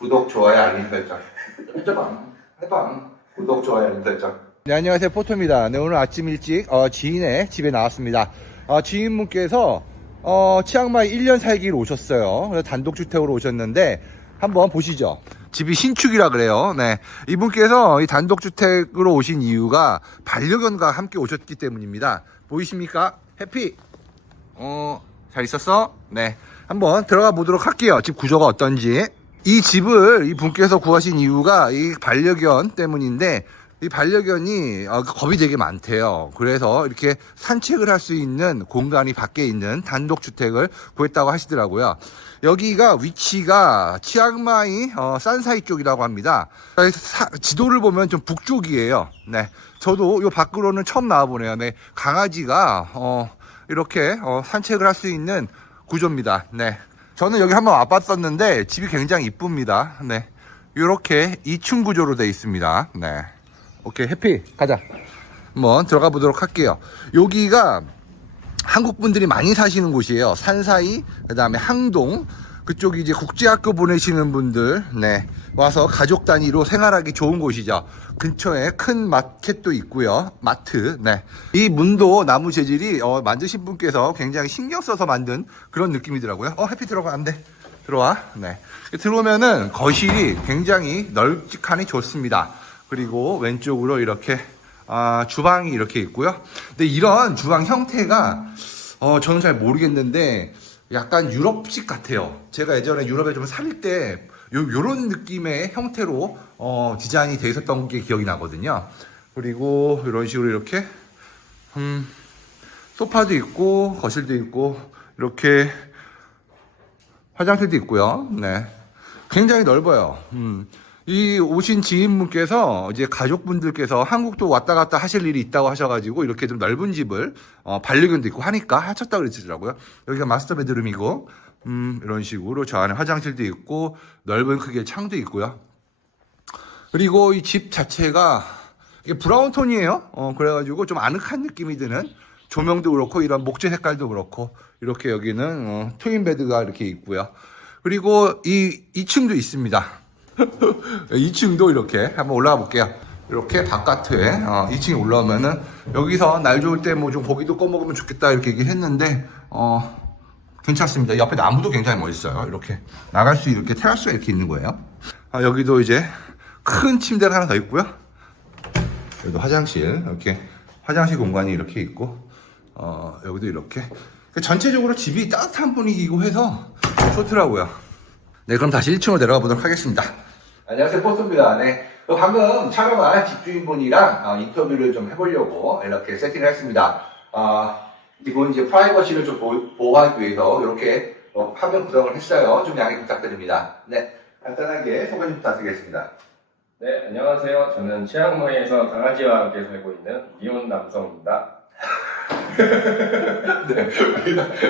구독, 좋아요, 알림 설정. 해줘봐. 해봐. 구독, 좋아요, 알림 설정. 네, 안녕하세요. 포토입니다. 네, 오늘 아침 일찍 어, 지인의 집에 나왔습니다. 어, 지인분께서 어, 치앙마이 1년 살기로 오셨어요. 그래서 단독주택으로 오셨는데 한번 보시죠. 집이 신축이라 그래요. 네. 이분께서 이 단독주택으로 오신 이유가 반려견과 함께 오셨기 때문입니다. 보이십니까? 해피. 어, 잘 있었어? 네. 한번 들어가 보도록 할게요. 집 구조가 어떤지. 이 집을 이 분께서 구하신 이유가 이 반려견 때문인데 이 반려견이 어, 겁이 되게 많대요. 그래서 이렇게 산책을 할 수 있는 공간이 밖에 있는 단독주택을 구했다고 하시더라고요. 여기가 위치가 치앙마이 어, 산사이 쪽이라고 합니다. 사- 지도를 보면 좀 북쪽이에요. 네. 저도 요 밖으로는 처음 나와보네요. 네. 강아지가 어, 이렇게 어, 산책을 할 수 있는 구조입니다. 네. 저는 여기 한번 와봤었는데 집이 굉장히 이쁩니다. 네. 이렇게 2층 구조로 되어 있습니다. 네. 오케이 해피 가자. 한번 들어가 보도록 할게요. 여기가 한국 분들이 많이 사시는 곳이에요. 산사이, 그 다음에 항동, 그쪽이 이제 국제학교 보내시는 분들, 네. 와서 가족 단위로 생활하기 좋은 곳이죠. 근처에 큰 마켓도 있고요. 마트, 네. 이 문도 나무 재질이, 어, 만드신 분께서 굉장히 신경 써서 만든 그런 느낌이더라고요. 어, 해피 들어가, 안 돼. 들어와. 네. 들어오면은 거실이 굉장히 널찍하니 좋습니다. 그리고 왼쪽으로 이렇게 아, 주방이 이렇게 있고요. 근데 이런 주방 형태가 어, 저는 잘 모르겠는데 약간 유럽식 같아요. 제가 예전에 유럽에 좀 살 때 요, 요런 느낌의 형태로 어, 디자인이 돼 있었던 게 기억이 나거든요. 그리고 이런 식으로 이렇게 음, 소파도 있고 거실도 있고 이렇게 화장실도 있고요. 네. 굉장히 넓어요. 음. 이 오신 지인분께서 이제 가족분들께서 한국도 왔다 갔다 하실 일이 있다고 하셔가지고 이렇게 좀 넓은 집을 어, 반려견도 있고 하니까 하셨다 그러시더라고요. 여기가 마스터 베드룸이고 음, 이런 식으로 저 안에 화장실도 있고 넓은 크기의 창도 있고요. 그리고 이 집 자체가 이게 브라운 톤이에요. 어, 그래가지고 좀 아늑한 느낌이 드는 조명도 그렇고 이런 목재 색깔도 그렇고 이렇게 여기는 어, 트윈 베드가 이렇게 있고요. 그리고 이 2층도 있습니다. 2층도 이렇게 한번 올라가 볼게요. 이렇게 바깥에 어, 2층에 올라오면은 여기서 날 좋을 때 뭐 좀 고기도 꺼 먹으면 좋겠다 이렇게 얘기를 했는데 어 괜찮습니다. 옆에 나무도 굉장히 멋있어요. 이렇게 나갈 수 이렇게 테라스가 이렇게 있는 거예요. 아, 여기도 이제 큰 침대가 하나 더 있고요. 여기도 화장실 이렇게 화장실 공간이 이렇게 있고 어 여기도 이렇게 전체적으로 집이 따뜻한 분위기고 해서 좋더라고요. 네 그럼 다시 1층으로 내려가 보도록 하겠습니다. 안녕하세요 포스입니다. 네 어, 방금 촬영한 집주인분이랑 어, 인터뷰를 좀 해보려고 이렇게 세팅을 했습니다. 아 이분 이제 프라이버시를 좀 보- 보호하기 위해서 이렇게 어, 화면 구성을 했어요. 좀 양해 부탁드립니다. 네 간단하게 소개 좀 부탁드리겠습니다. 네, 안녕하세요. 저는 치앙마이에서 강아지와 함께 살고 있는 미혼 남성입니다. 네,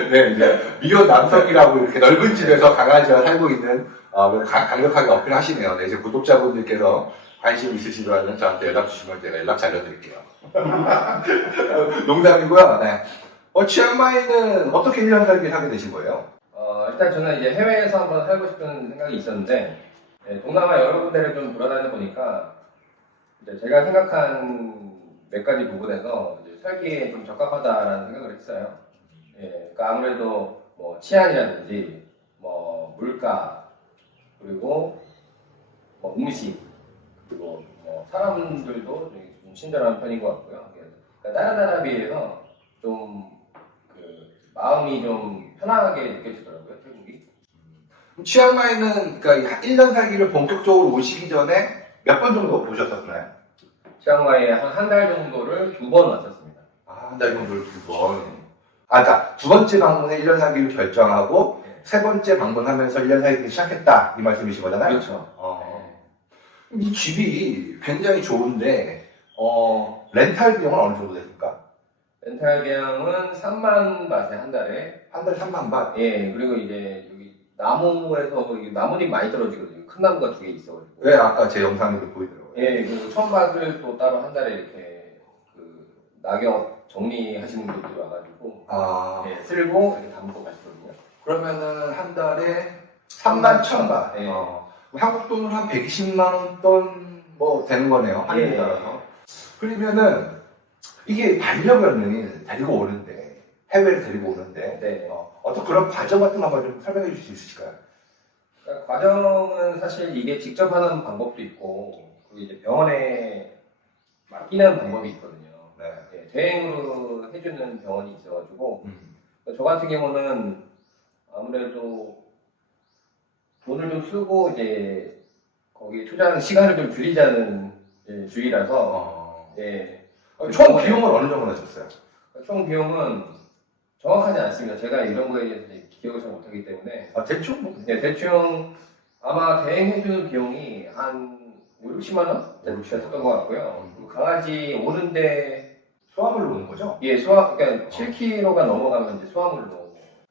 네, 이제 미혼 남성이라고 이렇게 넓은 집에서 강아지와 살고 있는 어, 강- 강력하게 어필하시네요. 네, 이제 구독자분들께서 관심 있으시면 저한테 연락 주시면 제가 연락 잘 알려드릴게요. 농담이고요. 네. 어, 치앙마이는 어떻게 1년 살기 하게 되신 거예요? 어, 일단 저는 이제 해외에서 한번 살고 싶은 생각이 있었는데, 네, 동남아 여러 군데를 좀 돌아다녀 보니까, 이제 제가 생각한 몇 가지 부분에서 이제 살기에 좀 적합하다라는 생각을 했어요. 예, 그러니까 아무래도 뭐 치안이라든지, 뭐 물가, 그리고 뭐 음식, 그리고 뭐 사람들도 좀 친절한 편인 것 같고요. 그러니까 다른 나라에 비해서 좀그 마음이 좀 편안하게 느껴지더라고요 태국이. 치앙마이는 그러니까 1년 살기를 본격적으로 오시기 전에 몇 번 정도 보셨었나요? 치앙마이에 한 한 달 정도를 두 번 왔었습니다. 아, 한 달 정도를 두 번. 아, 그러니까 두 번째 방문에 1년 살기를 결정하고 네. 세 번째 방문하면서 1년 살기를 시작했다 이 말씀이신 거잖아요. 그렇죠. 어. 이 집이 굉장히 좋은데 어, 렌탈 비용은 어느 정도 됩니까? 렌탈 비용은 3만 바트 한 달에. 한 달 3만 바. 예 그리고 이제 여기 나무에서 거기 나뭇잎 많이 떨어지거든요. 큰 나무가 두 개 있어가지고. 왜 아까 제 영상에도 보이더라고요. 예 그리고 천 밭을 또 따로 한 달에 이렇게 그 낙엽 정리하시는 분들이 와가지고 아, 예, 쓸고 이렇게 담고 가시거든요. 그러면은 한 달에 3만 천 바. 네. 어, 한국 돈으로 한 120만 원 돈 뭐 되는 거네요. 한일에 예. 따라서. 그러면은 이게 반려견을 데리고 오는데 해외를 데리고 오는데 네. 어, 어떤 그런 과정 같은 거 한번 좀 설명해 줄수 있으실까요? 그러니까 과정은 사실 이게 직접 하는 방법도 있고 그리고 이제 병원에 맡기는 방법이 있거든요. 네. 예, 대행으로 해주는 병원이 있어가지고 음. 저 같은 경우는 아무래도 돈을 좀 쓰고 이제 거기에 투자하는 시간을 좀 줄이자는 예, 주의라서 어. 예, 총 비용을 어느 정도 내셨어요? 총 비용은 정확하지 않습니다. 제가 이런 거에 대해서 기억을 잘 못하기 때문에 아, 대충 뭐. 예, 대충 아마 대행해주는 비용이 한 5, 60만 원? 5, 60만 됐었던 것 같고요. 음. 강아지 오는데 소화물로 오는 거죠? 예, 수화, 그러니까 7kg가 넘어가면 이제 수화물로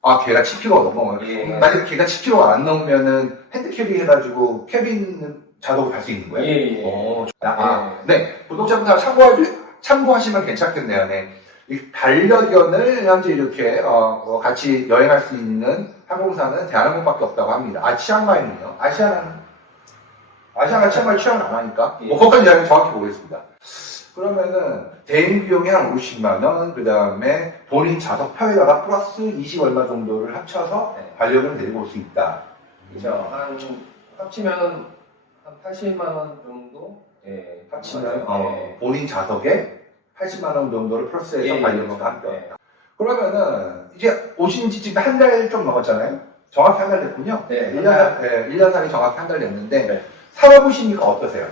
아, 걔가 10kg가 넘어가요. 예. 만약에 걔가 10kg가 안 넘으면은 핸드캐리 해가지고 캐빈 자동으로 갈 수 있는 거예요? 예, 예. 어, 아, 네. 구독자분들 참고하, 참고하시면 괜찮겠네요. 네. 이 반려견을 현재 이렇게 어, 어, 같이 여행할 수 있는 항공사는 대한항공밖에 없다고 합니다. 아, 치앙마이는요? 아시아나는? 아시아나 치앙마이 취향을 안 하니까? 예. 뭐, 거기까지 저는 정확히 보겠습니다. 그러면은, 대행 비용이 한 50만 원, 그 다음에 본인 좌석 표에다가 플러스 20 얼마 정도를 합쳐서 네. 반려견을 데리고 올 수 있다. 그렇죠. 한 합치면 한 80만 원 정도? 예, 합치면. 어, 예. 본인 좌석에 80만 원 정도를 플러스해서 예, 반려견과 예. 함께 왔다. 그러면은 이제 오신 지 지금 한 달 좀 넘었잖아요. 정확히 한 달 됐군요. 네, 1년, 한 살, 네, 1년 살이 정확히 한 달 됐는데 네. 살아보시니까 어떠세요?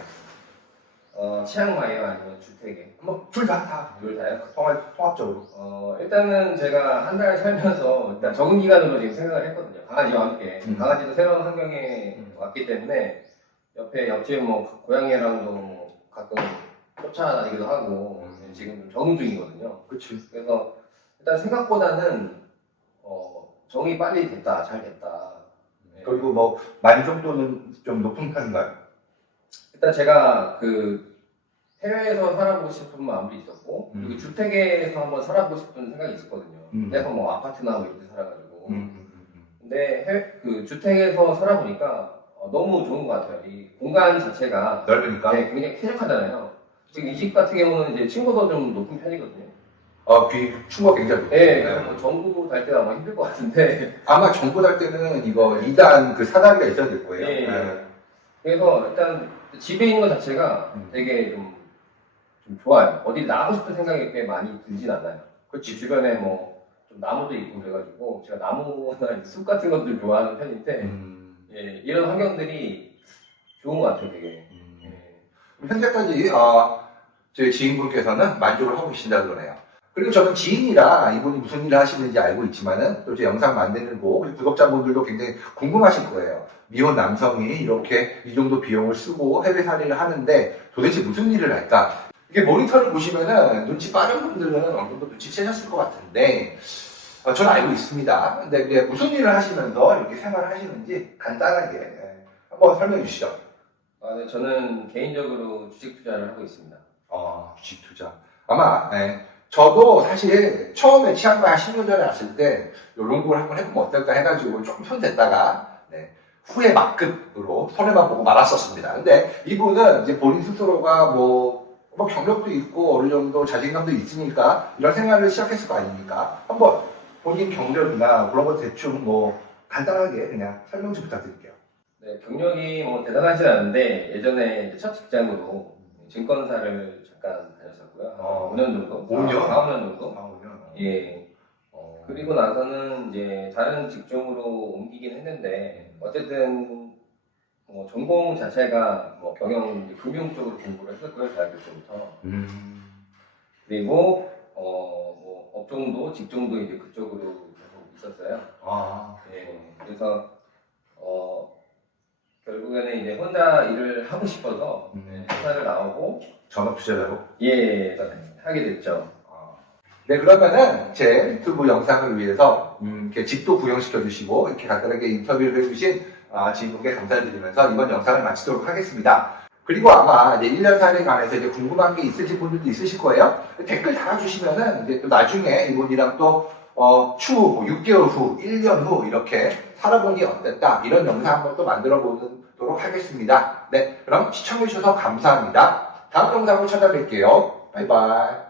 어, 치앙마이요 아니면 주택에? 뭐둘다 다. 둘 다요? 통합, 통합적으로. 어, 일단은 제가 한 달 살면서 일단 적은 기간으로 지금 생각을 했거든요. 강아지와 함께. 음. 강아지도 새로운 환경에 음. 왔기 때문에 옆에 옆집 뭐 고양이랑도 뭐 가끔 쫓아다니기도 하고 음. 지금 좀 적응 중이거든요. 그치. 그래서 일단 생각보다는 어, 정이 빨리 됐다, 잘 됐다. 네. 그리고 뭐 만족도는 좀 높은 편인가요? 일단 제가 그 해외에서 살아보고 싶은 마음도 있었고 음. 그리고 주택에서 한번 살아보고 싶은 생각이 있었거든요. 음. 그래서 뭐 아파트나 뭐 이런 데 살아가지고 음, 음, 음. 근데 해외, 그 주택에서 살아보니까 어, 너무 좋은 것 같아요. 이 공간 자체가 넓으니까. 네, 굉장히 쾌적하잖아요. 지금 이 집 같은 경우는 이제 층고도 좀 높은 편이거든요. 어, 비, 충고가 굉장히 높아요. 네, 그래서 뭐 전부 달 때가 아마 힘들 것 같은데 아마 정보 달 때는 이거 2단 그 사다리가 있어야 될 거예요. 예, 예. 네. 그래서 일단 집에 있는 것 자체가 음. 되게 좀, 좀 좋아요. 어디 나가고 싶은 생각이 꽤 많이 들진 않아요. 집 주변에 뭐 좀 나무도 있고 그래가지고 제가 나무나 숲 같은 것들 좋아하는 편인데 음, 예, 이런 환경들이 좋은 것 같아요, 되게. 음. 예. 현재까지 어, 저희 지인분께서는 만족을 하고 계신다 그러네요. 그리고 저는 지인이라 이분이 무슨 일을 하시는지 알고 있지만은 또 제 영상 만드는 거 우리 구독자분들도 굉장히 궁금하실 거예요. 미혼 남성이 이렇게 이 정도 비용을 쓰고 해외 살이를 하는데 도대체 무슨 일을 할까? 이게 모니터를 보시면은 눈치 빠른 분들은 어느 정도 눈치채셨을 것 같은데 어, 저는 알고 있습니다. 근데 이제 무슨 일을 하시면서 이렇게 생활을 하시는지 간단하게 예, 한번 설명해 주시죠. 아, 네, 저는 개인적으로 주식 투자를 하고 있습니다. 어, 주식 투자. 아마, 예. 저도 사실 처음에 한 10년 전에 왔을 때, 이런 걸 한번 해보면 어떨까 해가지고 좀 손댔다가, 네. 후에 막급으로 손해만 보고 말았었습니다. 근데 이분은 이제 본인 스스로가 뭐, 뭐 경력도 있고 어느 정도 자신감도 있으니까 이런 생활을 시작했을 거 아닙니까? 한번 본인 경력이나 그런 거 대충 뭐 간단하게 그냥 설명 좀 부탁드릴게요. 네, 경력이 뭐 대단하진 않은데 예전에 이제 첫 직장으로 증권사를 잠깐 다녔었고요. 어. 5년 정도? 5년? 4, 5년 정도? 아, 오늘. 예. 어. 그리고 나서는 이제 다른 직종으로 옮기긴 했는데 어쨌든 뭐 전공 자체가 뭐 경영 금융 쪽으로 공부를 했었고요 대학교 때부터 음. 그리고 어뭐 업종도 직종도 이제 그쪽으로 계속 있었어요. 아. 예. 그래서 어 결국에는 이제 혼자 일을 하고 싶어서 음. 네, 회사를 나오고 전업 투자자로. 예 하게 됐죠. 네, 그러면은 제 유튜브 영상을 위해서 음, 이렇게 집도 구경시켜 주시고 이렇게 간단하게 인터뷰를 해주신 아, 지인분께 감사드리면서 이번 영상을 마치도록 하겠습니다. 그리고 아마 이제 1년 살에 관해서 이제 궁금한 게 있으신 분들도 있으실 거예요. 댓글 달아주시면은 이제 또 나중에 이분이랑 또 어, 추후, 뭐 6개월 후, 1년 후 이렇게 살아보니 어땠다 이런 영상 한번 또 만들어 보는 하도록 하겠습니다. 네, 그럼 시청해 주셔서 감사합니다. 다음 영상으로 찾아뵐게요. 바이바이.